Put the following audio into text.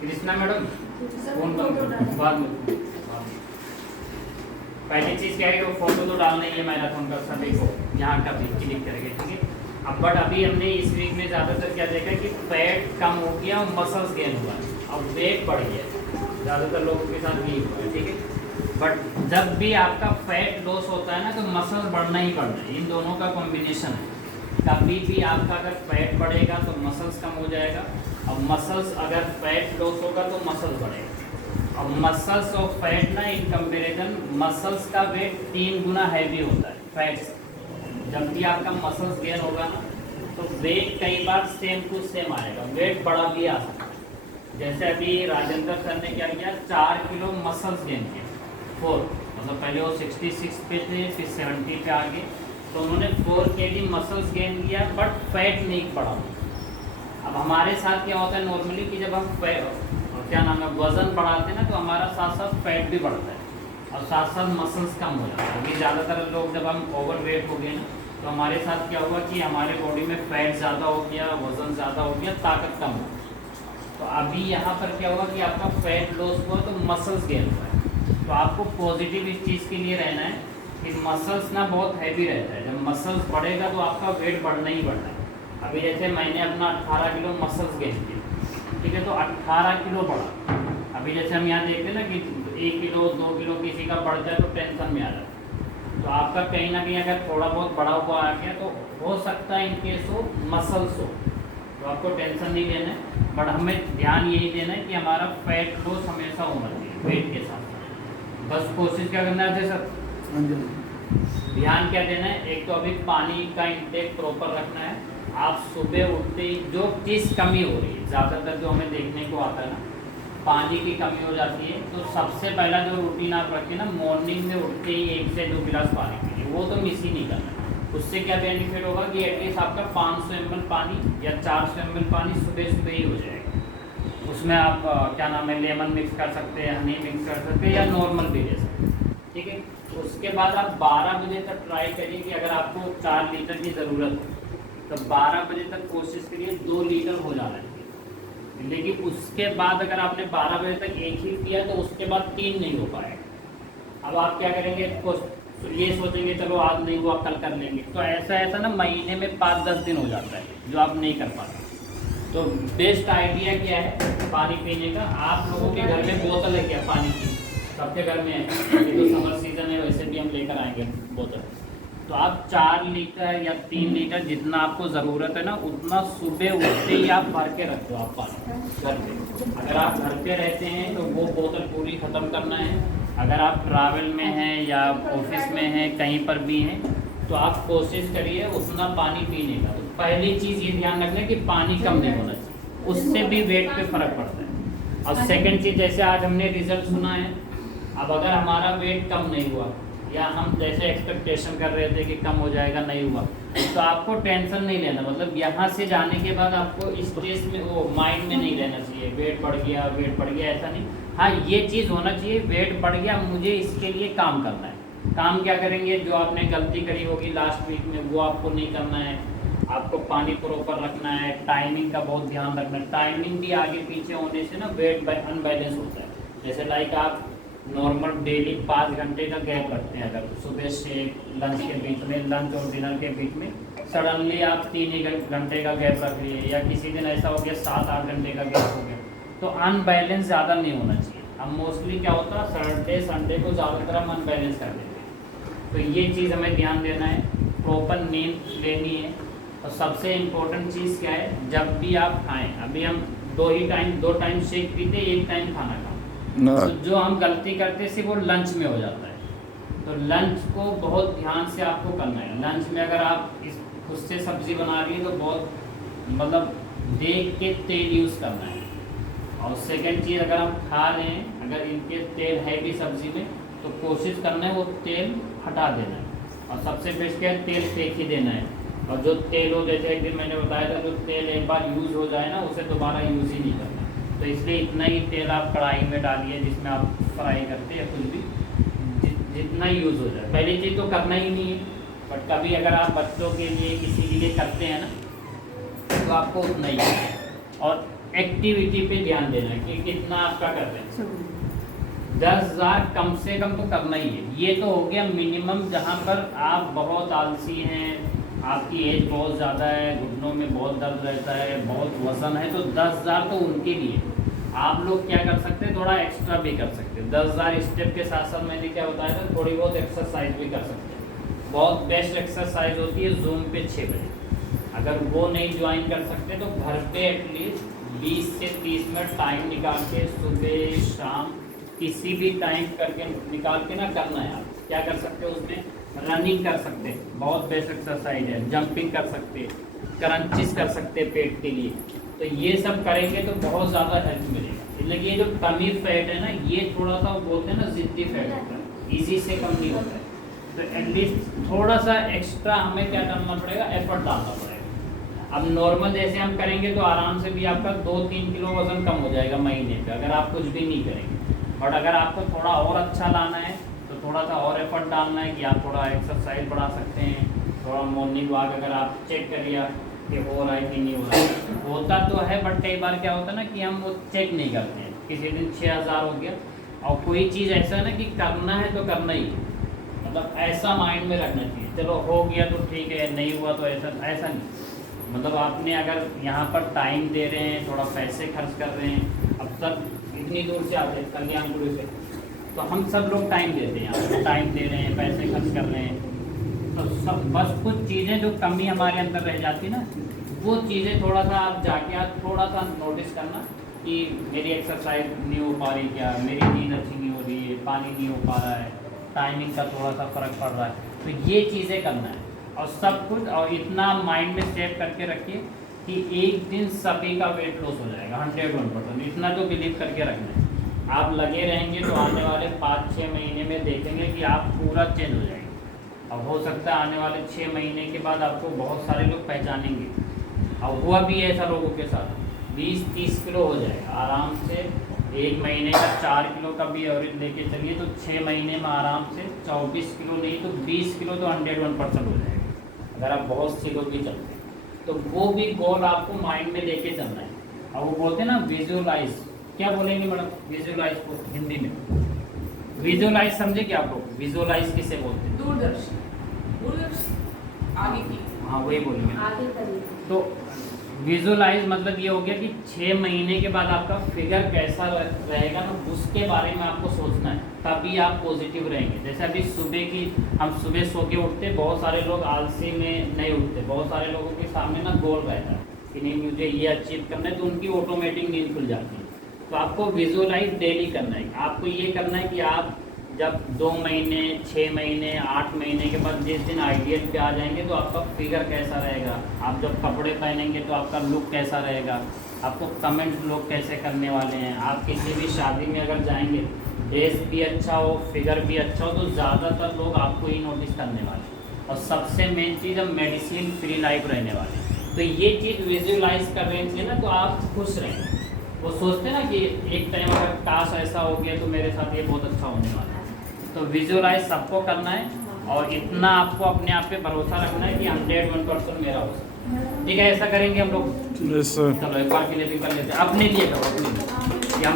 Krishna madam phone बंद बाद में। पहली चीज क्या है कि वो फोटो तो डालना ही है मैराथन का, सब देखो यहाँ का भी क्लिक करेंगे, ठीक है। अब बट अभी हमने इस वीक में ज़्यादातर क्या देखा कि फैट कम हो गया और मसल्स गेन हुआ और वेट बढ़ गया, ज़्यादातर लोगों के साथ यही हुआ है, ठीक है। बट जब भी आपका फैट लॉस होता है ना तो मसल्स बढ़ना ही बढ़ना है, इन दोनों का कॉम्बिनेशन है। कभी भी आपका अगर फैट बढ़ेगा तो मसल्स कम हो जाएगा, और मसल्स अगर फैट लॉस होगा तो मसल्स बढ़ेगा। और मसल्स और फैट ना इन कंपेरिजन मसल्स का वेट 3 गुना हैवी होता है फैट से। जब भी आपका मसल्स गेन होगा ना तो वेट कई बार सेम टू सेम आएगा, वेट बढ़ा भी आ सकता है। जैसे अभी राजेंद्र सर ने क्या किया, 4 किलो मसल्स गेन किए, 4 मतलब पहले वो 66 पे थे, फिर 70 पे आ गए, तो उन्होंने 4 kg मसल्स गेन किया बट फैट नहीं बढ़ा। अब हमारे साथ क्या होता है नॉर्मली कि जब हम क्या नाम है वज़न बढ़ाते हैं ना तो हमारा साथ साथ फैट भी बढ़ता है और साथ साथ मसल्स कम हो जाता है। अभी ज़्यादातर लोग जब हम ओवर वेट हो गए ना तो हमारे साथ क्या हुआ कि हमारे बॉडी में फैट ज़्यादा हो गया, वज़न ज़्यादा हो गया, ताकत कम हो। तो अभी यहाँ पर क्या हुआ कि आपका फैट लॉस हुआ तो मसल्स गेन हुआ है। तो आपको पॉजिटिव इस चीज़ के लिए रहना है कि मसल्स ना बहुत हैवी रहता है, जब मसल्स बढ़ेगा तो आपका वेट बढ़ना ही बढ़ना है। अभी जैसे मैंने अपना 18 किलो मसल्स गेन किया, ठीक है, तो 18 किलो बढ़ा। अभी जैसे हम यहाँ देखते हैं ना कि 1 किलो 2 किलो किसी का बढ़ जाए तो टेंशन में आ जाए, तो आपका कहीं ना कहीं अगर थोड़ा बहुत बढ़ा हुआ आ गया तो हो सकता है इनकेस हो मसल्स हो, तो आपको टेंशन नहीं लेना है। बट हमें ध्यान यही देना है कि हमारा फैट लॉस हमेशा होना चाहिए वेट के साथ। बस कोशिश क्या करना है सर, ध्यान क्या देना है, एक तो अभी पानी का इंटेक प्रॉपर रखना है। आप सुबह उठते ही जो चीज़ कमी हो रही है, ज़्यादातर जो हमें देखने को आता है ना पानी की कमी हो जाती है, तो सबसे पहला जो रूटीन आप रखें ना मॉर्निंग में उठते ही 1 से 2 गिलास पानी पीजिए, वो तो मिस ही नहीं करना। उससे क्या बेनिफिट होगा कि एटलीस्ट आपका 500 ml पानी या 400 ml पानी सुबह सुबह ही हो जाएगा। उसमें आप क्या नाम है लेमन मिक्स कर सकते हैं, हनी मिक्स कर सकते हैं या नॉर्मल भी ले सकते हैं, ठीक है। उसके बाद आप 12 बजे तक ट्राई करिए कि अगर आपको 4 लीटर की ज़रूरत हो तो 12 बजे तक कोशिश करिए 2 लीटर हो जाना चाहिए। लेकिन उसके बाद अगर आपने 12 बजे तक एक ही पिया तो उसके बाद 3 नहीं हो पाएगा। अब आप क्या करेंगे, ये सोचेंगे चलो आज नहीं हुआ कल कर लेंगे, तो ऐसा ना महीने में 5-10 दिन हो जाता है जो आप नहीं कर पाते। तो बेस्ट आइडिया क्या है पानी पीने का, आप लोगों के घर में बोतल है क्या पानी की, सबके घर में है, ये तो समर सीजन है वैसे भी हम लेकर आएंगे बोतल, तो आप 4 लीटर या 3 लीटर जितना आपको ज़रूरत है ना उतना सुबह उठते ही आप भर के रख दो आप पानी घर पे। अगर आप घर पे रहते हैं तो वो बोतल पूरी ख़त्म करना है। अगर आप ट्रैवल में हैं या ऑफिस में हैं कहीं पर भी हैं तो आप कोशिश करिए उतना पानी पीने का। तो पहली चीज़ ये ध्यान रखना कि पानी कम नहीं होना चाहिए, उससे भी वेट पे फ़र्क पड़ता है। और सेकेंड चीज़, जैसे आज हमने रिजल्ट सुना है, अब अगर हमारा वेट कम नहीं हुआ या हम जैसे एक्सपेक्टेशन कर रहे थे कि कम हो जाएगा नहीं हुआ, तो आपको टेंशन नहीं लेना। मतलब यहाँ से जाने के बाद आपको स्ट्रेस में वो माइंड में नहीं रहना चाहिए वेट बढ़ गया ऐसा नहीं। हाँ ये चीज़ होना चाहिए वेट बढ़ गया मुझे इसके लिए काम करना है। काम क्या करेंगे, जो आपने गलती करी होगी लास्ट वीक में वो आपको नहीं करना है। आपको पानी प्रॉपर रखना है, टाइमिंग का बहुत ध्यान रखना है। टाइमिंग भी आगे पीछे होने से ना वेट अनबैलेंस होता है। जैसे लाइक आप नॉर्मल डेली 5 घंटे का गैप रखते हैं, अगर सुबह से लंच के बीच में, लंच और डिनर के बीच में सडनली आप 3 ही घंटे का गैप रख लिए, या किसी दिन ऐसा हो गया 7-8 घंटे का गैप हो गया, तो अनबैलेंस ज़्यादा नहीं होना चाहिए। अब मोस्टली क्या होता है सैटरडे संडे को ज़्यादातर हम अनबैलेंस कर देते हैं, तो ये चीज़ हमें ध्यान देना है। प्रॉपर नींद लेनी है। और सबसे इम्पोर्टेंट चीज़ क्या है, जब भी आप खाएँ, अभी हम 2 टाइम शेक पीते, 1 टाइम खाना खाते, तो जो हम गलती करते हैं सिर्फ वो लंच में हो जाता है। तो लंच को बहुत ध्यान से आपको करना है। लंच में अगर आप खुद से सब्ज़ी बना रही है तो बहुत मतलब देख के तेल यूज़ करना है। और सेकंड चीज़, अगर हम खा रहे हैं, अगर इनके तेल है भी सब्ज़ी में तो कोशिश करना है वो तेल हटा देना है। और सबसे बेस्ट क्या है, तेल फेंक ही देना है। और जो तेल हो, जैसे एक दिन मैंने बताया था, जो तेल एक बार यूज़ हो जाए ना उसे दोबारा यूज़ ही नहीं करना। तो इसलिए इतना ही तेल आप कढ़ाई में डालिए जिसमें आप फ्राई करते हैं या कुछ भी, जितना ही यूज़ हो जाए। पहली चीज़ तो करना ही नहीं है, बट कभी अगर आप बच्चों के लिए किसी के लिए करते हैं ना तो आपको उतना ही। और एक्टिविटी पे ध्यान देना है कि कितना आपका कर रहे हैं। 10,000 कम से कम तो करना ही है। ये तो हो गया मिनिमम, जहाँ पर आप बहुत आलसी हैं, आपकी एज बहुत ज़्यादा है, घुटनों में बहुत दर्द रहता है, बहुत वजन है, तो 10,000 तो उनके लिए। आप लोग क्या कर सकते हैं, थोड़ा एक्स्ट्रा भी कर सकते हैं। 10,000 स्टेप के साथ साथ मैंने क्या बताया था, थोड़ी बहुत एक्सरसाइज भी कर सकते हैं। बहुत बेस्ट एक्सरसाइज होती है जूम पे 6 बजे। अगर वो नहीं ज्वाइन कर सकते तो घर पे एटलीस्ट 20 से 30 मिनट टाइम निकाल के सुबह शाम किसी भी टाइम करके निकाल के ना करना है। आप क्या कर सकते हो उसमें, रनिंग कर सकते हैं, बहुत बेस्ट एक्सरसाइज है। जंपिंग कर सकते हैं, क्रंचिस कर सकते हैं पेट के लिए। तो ये सब करेंगे तो बहुत ज़्यादा हेल्प मिलेगा। इसलिए ये जो टमी फैट है ना, ये थोड़ा सा बोलते हैं ना जिद्दी फैट होता है, इजी से कम नहीं होता है। तो एटलीस्ट थोड़ा सा एक्स्ट्रा हमें क्या करना पड़ेगा, एफर्ट डालना पड़ेगा। अब नॉर्मल जैसे हम करेंगे तो आराम से भी आपका 2-3 किलो वजन कम हो जाएगा महीने पे, अगर आप कुछ भी नहीं करेंगे। बट अगर आपको थोड़ा और अच्छा लाना है तो थोड़ा सा और एफर्ट डालना है कि आप थोड़ा एक्सरसाइज बढ़ा सकते हैं। थोड़ा मॉर्निंग वॉक अगर आप चेक करिए कि हो रहा है कि नहीं हो रहा है, होता तो है बट कई बार क्या होता है ना कि हम वो चेक नहीं करते हैं। किसी दिन 6,000 हो गया, और कोई चीज़ ऐसा है ना कि करना है तो करना ही है, मतलब ऐसा माइंड में रखना चाहिए। चलो हो गया तो ठीक है, नहीं हुआ तो ऐसा नहीं। मतलब आपने अगर यहाँ पर टाइम दे रहे हैं, थोड़ा पैसे खर्च कर रहे हैं, अब तक इतनी दूर से आते हैं कल्याणपुर से, तो हम सब लोग टाइम देते हैं, यहाँ टाइम दे रहे हैं, पैसे खर्च कर रहे हैं, तो सब बस कुछ चीज़ें जो कमी हमारे अंदर रह जाती ना, वो चीज़ें थोड़ा सा आप जाके आज थोड़ा सा नोटिस करना कि मेरी एक्सरसाइज नहीं हो पा रही, क्या मेरी नींद अच्छी नहीं हो रही है, पानी नहीं हो पा रहा है, टाइमिंग का थोड़ा सा फ़र्क पड़ रहा है। तो ये चीज़ें करना है और सब कुछ, और इतना माइंड में सेव करके रखिए कि एक दिन सभी का वेट लॉस हो जाएगा 101%। इतना तो बिलीव करके रखना है। आप लगे रहेंगे तो आने वाले 5-6 महीने में देखेंगे कि आप पूरा चेंज हो जाएंगे। अब हो सकता है आने वाले 6 महीने के बाद आपको बहुत सारे लोग पहचानेंगे, और हुआ भी ऐसा लोगों के साथ। 20-30 किलो हो जाएगा आराम से। 1 महीने का 4 किलो का भी एवरेज लेके चलिए तो 6 महीने में आराम से 24 किलो नहीं तो 20 किलो तो 101% हो जाएगा, अगर आप बहुत सी लोग भी चलते हैं। तो वो भी गोल आपको माइंड में लेके चलना है। और वो बोलते हैं ना विजुअलाइज, क्या बोलेंगे मैडम विजुअलाइज को हिंदी में? विजुअलाइज समझे क्या आप लोग? विजुअलाइज किसे बोलते हैं? दूरदर्शी, दूरदर्शी आगे की, हाँ वही बोलेंगे। आगे करिए। तो विजुअलाइज मतलब ये हो गया कि 6 महीने के बाद आपका फिगर कैसा रहेगा ना, उसके बारे में आपको सोचना है, तभी आप पॉजिटिव रहेंगे। जैसे अभी सुबह की, हम सुबह सो के उठते, बहुत सारे लोग आलसी में नहीं उठते, बहुत सारे लोगों के सामने ना गोल रहता है कि नहीं मुझे ये अचीव करना है, तो उनकी ऑटोमेटिक नींद खुल जाती है। तो आपको विजुअलाइज डेली करना है। आपको ये करना है कि आप जब 2 महीने, 6 महीने, 8 महीने के बाद जिस दिन आइडियल पे आ जाएंगे तो आपका फिगर कैसा रहेगा, आप जब कपड़े पहनेंगे तो आपका लुक कैसा रहेगा, आपको कमेंट लोग कैसे करने वाले हैं। आप किसी भी शादी में अगर जाएंगे, ड्रेस भी अच्छा हो, फिगर भी अच्छा हो, तो ज़्यादातर लोग आपको ही नोटिस करने वाले हैं। और सबसे मेन चीज़, अब मेडिसिन फ्री लाइफ रहने वाली। तो ये चीज़ विजुअलाइज कर रहे हैं ना, तो आप खुश रहेंगे। वो सोचते ना कि एक टाइम अगर काश ऐसा हो गया तो मेरे साथ ये बहुत अच्छा होने वाला है। तो विजुअलाइज सबको करना है, और इतना आपको अपने आप पे भरोसा रखना है कि 101% मेरा हो सकता। ठीक है, ऐसा करेंगे हम लोग। चलो एक बार के लिए भी कर लेते हैं, अपने लिए करो, अपने लिए।